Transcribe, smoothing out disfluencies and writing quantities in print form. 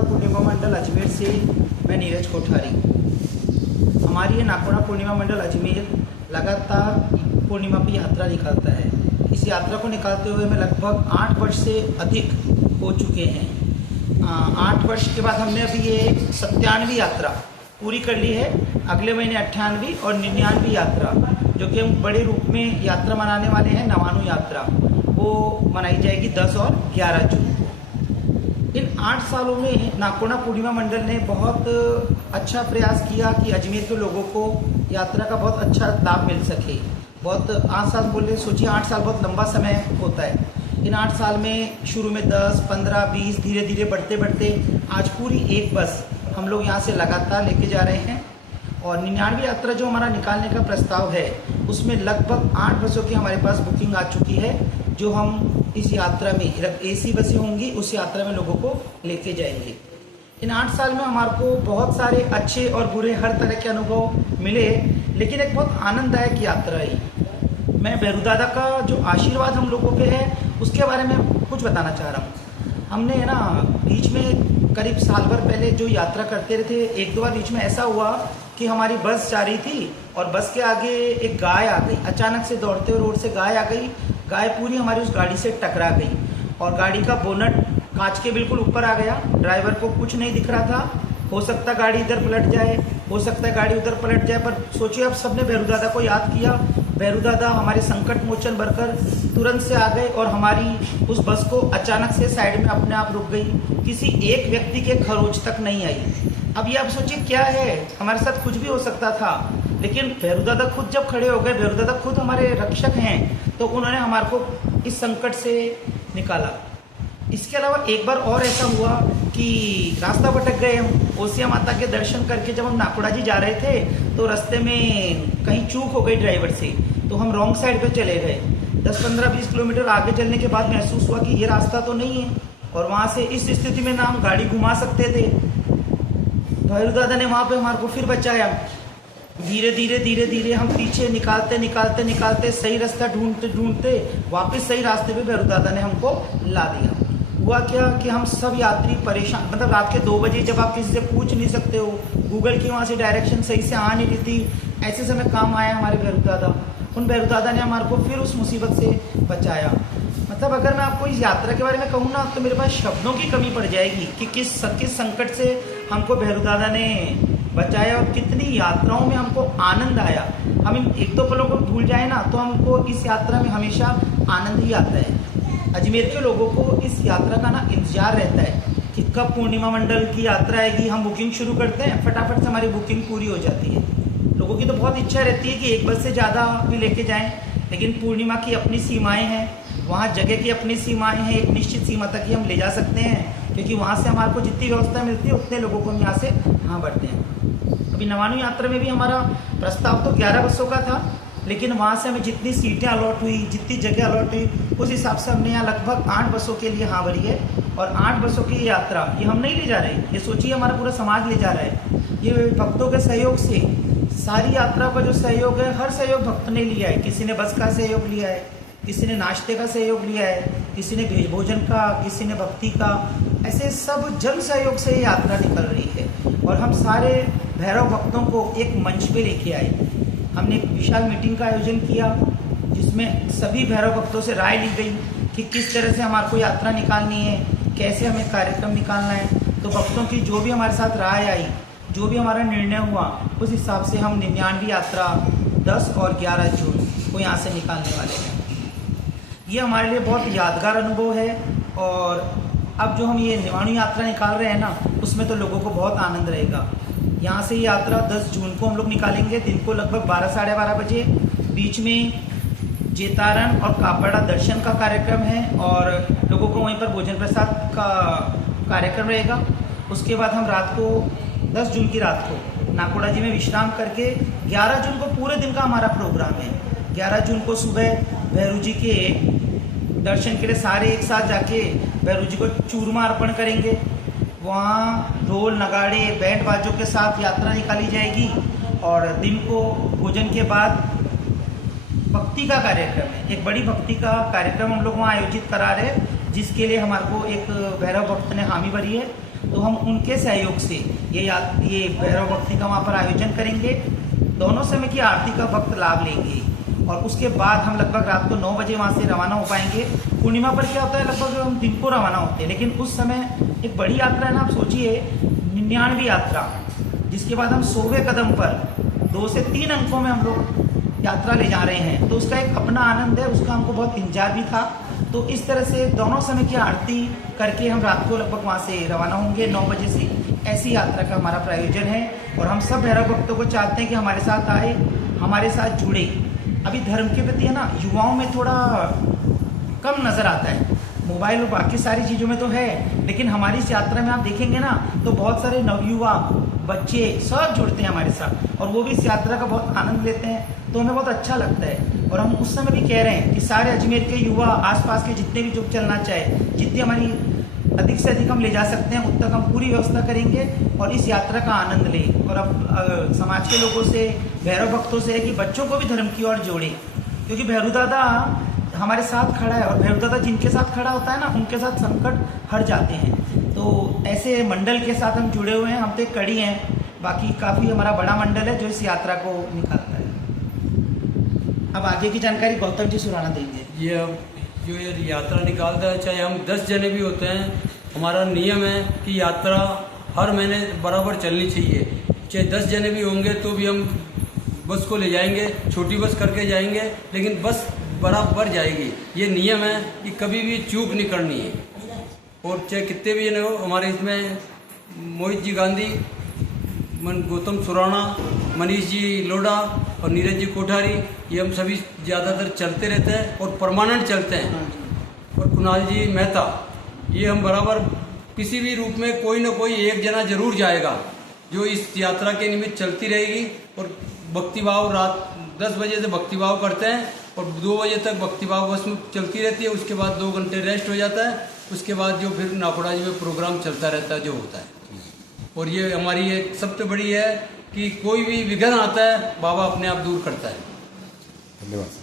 नाकोड़ा पूर्णिमा मंडल अजमेर से मैं नीरज कोठारी। हमारी ये नाकोड़ा पूर्णिमा मंडल अजमेर लगातार पूर्णिमा की यात्रा निकालता है। इस यात्रा को निकालते हुए मैं लगभग 8 वर्ष से अधिक हो चुके हैं। 8 वर्ष के बाद हमने अभी ये 97वीं यात्रा पूरी कर ली है। अगले महीने 98वीं और 99वीं यात्रा, जो कि हम बड़े रूप में यात्रा मनाने वाले हैं, नवानु यात्रा, वो मनाई जाएगी 10 और 11 जून को। इन 8 सालों में नाकोड़ा पूर्णिमा मंडल ने बहुत अच्छा प्रयास किया कि अजमेर के लोगों को यात्रा का बहुत अच्छा लाभ मिल सके। बहुत 8 साल बोले, सोचिए 8 साल बहुत लंबा समय होता है। इन 8 साल में शुरू में 10, 15, 20 धीरे धीरे बढ़ते बढ़ते आज पूरी एक बस हम लोग यहाँ से लगातार लेके जा रहे हैं। और 99वीं यात्रा जो हमारा निकालने का प्रस्ताव है, उसमें लगभग 8 बसों की हमारे पास बुकिंग आ चुकी है, जो हम इस यात्रा में AC बसें होंगी, उस यात्रा में लोगों को लेके जाएंगे। इन 8 साल में हमारे को बहुत सारे अच्छे और बुरे हर तरह के अनुभव मिले, लेकिन एक बहुत आनंददायक यात्रा रही। मैं भैरू दादा का जो आशीर्वाद हम लोगों पे है, उसके बारे में कुछ बताना चाह रहा हूँ। हमने है ना बीच में करीब साल भर पहले जो यात्रा करते रहे थे, 1-2 बार बीच में ऐसा हुआ कि हमारी बस जा रही थी और बस के आगे एक गाय आ गई। अचानक से दौड़ते हुए रोड से गाय आ गई। गाय पूरी हमारी उस गाड़ी से टकरा गई और गाड़ी का बोनट कांच के बिल्कुल ऊपर आ गया। ड्राइवर को कुछ नहीं दिख रहा था। हो सकता गाड़ी इधर पलट जाए, हो सकता है गाड़ी उधर पलट जाए, पर सोचिए अब सबने भैरू दादा को याद किया। भैरू दादा हमारे संकट मोचन बनकर तुरंत से आ गए और हमारी उस बस को अचानक से साइड में अपने आप रुक गई। किसी एक व्यक्ति के खरोच तक नहीं आई। अब ये आप सोचिए क्या है, हमारे साथ कुछ भी हो सकता था, लेकिन भैरू दादा खुद जब खड़े हो गए, भैरू दादा खुद हमारे रक्षक हैं, तो उन्होंने हमारे को इस संकट से निकाला। इसके अलावा एक बार और ऐसा हुआ कि रास्ता भटक गए हम। ओसिया माता के दर्शन करके जब हम नाकोड़ा जी जा रहे थे, तो रास्ते में कहीं चूक हो गई ड्राइवर से, तो हम रॉन्ग साइड पे चले गए। 10, 15, 20 किलोमीटर आगे चलने के बाद महसूस हुआ कि ये रास्ता तो नहीं है, और वहाँ से इस स्थिति में ना हम गाड़ी घुमा सकते थे। भैरू दादा ने वहाँ पे हमारे को फिर बचाया। धीरे धीरे हम पीछे निकालते सही रास्ता ढूंढते वापस सही रास्ते पे भैरू दादा ने हमको ला दिया। हुआ क्या कि हम सब यात्री परेशान, मतलब रात के 2 बजे जब आप किसी से पूछ नहीं सकते हो, गूगल की वहाँ से डायरेक्शन सही से आ नहीं रही थी, ऐसे समय काम आया हमारे भैरू दादा। उन भैरू दादा ने हमारे को फिर उस मुसीबत से बचाया। मतलब अगर मैं आपको इस यात्रा के बारे में कहूँ ना, तो मेरे पास शब्दों की कमी पड़ जाएगी कि किस संकट से हमको भैरू दादा ने बचाया और कितनी यात्राओं में हमको आनंद आया। हम इन 1-2 पलों को भूल जाए ना, तो हमको इस यात्रा में हमेशा आनंद ही आता है। अजमेर के लोगों को इस यात्रा का ना इंतजार रहता है कि कब पूर्णिमा मंडल की यात्रा आएगी। हम बुकिंग शुरू करते हैं, फटाफट से हमारी बुकिंग पूरी हो जाती है। लोगों की तो बहुत इच्छा रहती है कि एक बस से ज़्यादा भी लेके जाएं, लेकिन पूर्णिमा की अपनी सीमाएं हैं, वहाँ जगह की अपनी सीमाएं हैं। एक निश्चित सीमा तक ही हम ले जा सकते हैं, क्योंकि वहाँ से हमारे को जितनी व्यवस्था मिलती है उतने लोगों को हम यहाँ से यहाँ बढ़ते हैं। अभी नवानु यात्रा में भी हमारा प्रस्ताव तो 11 बसों का था, लेकिन वहाँ से हमें जितनी सीटें अलॉट हुई, जितनी जगह अलॉट हुई, उस हिसाब से हमने यहाँ लगभग 8 बसों के लिए हाँ भरी है। और 8 बसों की यात्रा ये हम नहीं ले जा रहे, ये सोचिए हमारा पूरा समाज ले जा रहा है। ये भक्तों के सहयोग से, सारी यात्रा का जो सहयोग है, हर सहयोग भक्त ने लिया है। किसी ने बस का सहयोग लिया है, किसी ने नाश्ते का सहयोग लिया है, किसी ने भोजन का, किसी ने भक्ति का, ऐसे सब जन सहयोग से ये यात्रा निकल रही है। और हम सारे भैरव भक्तों को एक मंच पे लेके आए। हमने एक विशाल मीटिंग का आयोजन किया, जिसमें सभी भैरव भक्तों से राय ली गई कि किस तरह से हमारे को यात्रा निकालनी है, कैसे हमें कार्यक्रम निकालना है। तो भक्तों की जो भी हमारे साथ राय आई, जो भी हमारा निर्णय हुआ, उस हिसाब से हम 99वीं यात्रा 10 और 11 जून को यहाँ से निकालने वाले हैं। ये हमारे लिए बहुत यादगार अनुभव है। और अब जो हम ये नवानु यात्रा निकाल रहे हैं ना, उसमें तो लोगों को बहुत आनंद रहेगा। यहाँ से ये यात्रा 10 जून को हम लोग निकालेंगे, दिन को लगभग 12, 12:30 बजे। बीच में जेतारण और कापड़ा दर्शन का कार्यक्रम है और लोगों को वहीं पर भोजन प्रसाद का कार्यक्रम रहेगा। उसके बाद हम रात को 10 जून की रात को नाकोड़ा जी में विश्राम करके 11 जून को पूरे दिन का हमारा प्रोग्राम है। 11 जून को सुबह भैरू जी के दर्शन के लिए सारे एक साथ जाके भैरू जी को चूरमा अर्पण करेंगे। वहाँ ढोल नगाड़े बैंड बाजों के साथ यात्रा निकाली जाएगी और दिन को भोजन के बाद भक्ति का कार्यक्रम है। एक बड़ी भक्ति का कार्यक्रम हम लोग वहाँ आयोजित करा रहे हैं, जिसके लिए हमारे को एक भैरव भक्त ने हामी भरी है। तो हम उनके सहयोग से ये भैरव भक्ति का वहाँ पर आयोजन करेंगे। दोनों समय की आरती का भक्त लाभ लेंगे और उसके बाद हम लगभग रात को 9 बजे वहाँ से रवाना हो पाएंगे। पूर्णिमा पर क्या होता है, लगभग हम दिन को रवाना होते हैं, लेकिन उस समय एक बड़ी यात्रा है ना, आप सोचिए 99वीं यात्रा, जिसके बाद हम 100वें कदम पर 2 से 3 अंकों में हम लोग यात्रा ले जा रहे हैं। तो उसका एक अपना आनंद है, उसका हमको बहुत इंतजार भी था। तो इस तरह से दोनों समय की आरती करके हम रात को लगभग वहाँ से रवाना होंगे 9 बजे से। ऐसी यात्रा का हमारा प्रायोजन है और हम सब भैरव भक्तों को चाहते हैं कि हमारे साथ आए, हमारे साथ जुड़े। अभी धर्म के प्रति है ना, युवाओं में थोड़ा कम नज़र आता है, मोबाइल और बाकी सारी चीज़ों में तो है, लेकिन हमारी इस यात्रा में आप देखेंगे ना तो बहुत सारे नवयुवा बच्चे सब जुड़ते हैं हमारे साथ और वो भी इस यात्रा का बहुत आनंद लेते हैं। तो हमें बहुत अच्छा लगता है और हम उस समय भी कह रहे हैं कि सारे अजमेर के युवा, आसपास के जितने भी जो चलना चाहे, जितनी हमारी अधिक से अधिक हम ले जा सकते हैं उतना हम पूरी व्यवस्था करेंगे और इस यात्रा का आनंद लें। और अब समाज के लोगों से, भैरव भक्तों से है कि बच्चों को भी धर्म की ओर जोड़ें, क्योंकि भैरू दादा हमारे साथ खड़ा है और भैरू दादा जिनके साथ खड़ा होता है ना, उनके साथ संकट हट जाते हैं। तो ऐसे मंडल के साथ हम जुड़े हुए हैं, हम तो एक कड़ी हैं, बाकी काफ़ी हमारा बड़ा मंडल है जो इस यात्रा को निकालता है। अब आगे की जानकारी गौतम जी सुराना देंगे। ये अब जो ये यात्रा निकालता है, चाहे हम 10 जने भी होते हैं, हमारा नियम है कि यात्रा हर महीने बराबर चलनी चाहिए। चाहे 10 जने भी होंगे तो भी हम बस को ले जाएंगे, छोटी बस करके जाएंगे, लेकिन बस बराबर जाएगी। ये नियम है कि कभी भी चूक नहीं करनी है। और चाहे कितने भी जने हो, हमारे इसमें मोहित जी गांधी, गौतम सुराना, मनीष जी लोढ़ा और नीरज जी कोठारी, ये हम सभी ज़्यादातर चलते रहते हैं और परमानेंट चलते हैं। और कुणाल जी मेहता, ये हम बराबर किसी भी रूप में कोई ना कोई एक जना जरूर जाएगा जो इस यात्रा के निमित्त चलती रहेगी। और भक्तिभाव रात 10 बजे से भक्तिभाव करते हैं और 2 बजे तक भक्तिभाव बस में चलती रहती है। उसके बाद 2 घंटे रेस्ट हो जाता है, उसके बाद जो फिर नाकोड़ा जी में प्रोग्राम चलता रहता है जो होता है। और ये हमारी एक सबसे बड़ी है कि कोई भी विघ्न आता है बाबा अपने आप दूर करता है। धन्यवाद।